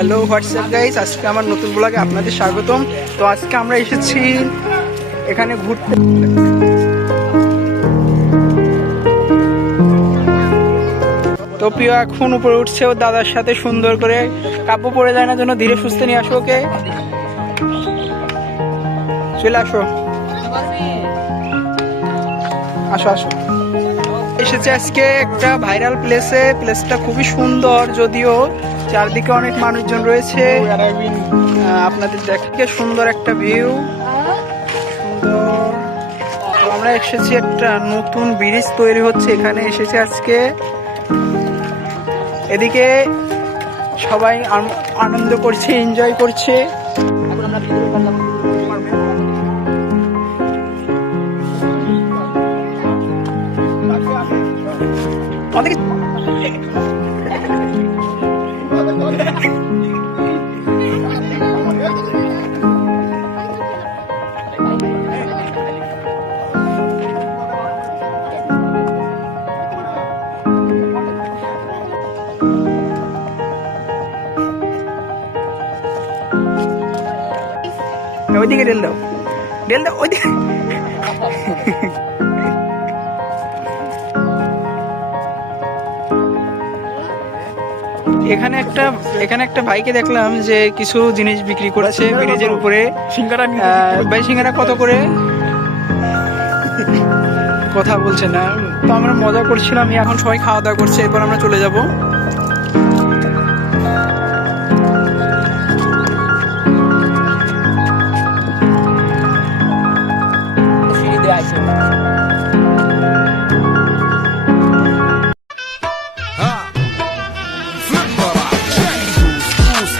Hello WhatsApp guys, আজকে আমার নতুন ব্লগে আপনাদের স্বাগতম। তো আজকে আমরা এসেছি এখানে ঘুরতে। তো প্রিয় এখন উপরে উঠছে ও দাদার সাথে সুন্দর করে, কাব্য পড়ে যায় না জন্য ধীরে সুস্থে নিয়ে আসো ওকে। চলে আসো, আসো আসো। এসেছে আজকে একটা ভাইরাল প্লেসে। প্লেসটা খুবই সুন্দর, যদিও চারদিকে অনেক মানুষজন রয়েছে। আপনাদের দেখে সুন্দর একটা ভিউ, সুন্দর। আমরা এসেছি একটা নতুন ব্রিজ তৈরি হচ্ছে, এখানে এসেছি আজকে। এদিকে সবাই আনন্দ করছে, এনজয় করছে। এখন আমরা অনেক ওইদিকে ঢেল দাও, ওইদিকে। এখানে একটা ভাইকে দেখলাম যে কিছু জিনিস বিক্রি করেছে ব্রিজের উপরে। ভাই সিঙ্গারা কত করে? কথা বলছে না। তো আমরা মজা করছিলাম, এখন সবাই খাওয়া দাওয়া করছে, এরপর আমরা চলে যাব।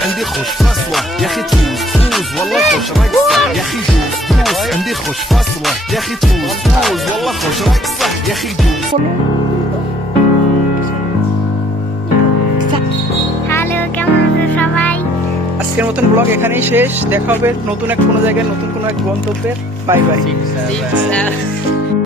عندي خوش فصلة يا اخي تفوز والله خوش رايك صح يا اخي دوس عندي خوش فصلة يا اخي تفوز والله خوش رايك صح يا اخي دوس হ্যালো, কেমন আছো সবাই? আজকের মতন ব্লগ এখানেই শেষ। দেখা হবে নতুন এক কোনো জায়গায়, নতুন কোনো এক গন্তব্যে। Bye bye.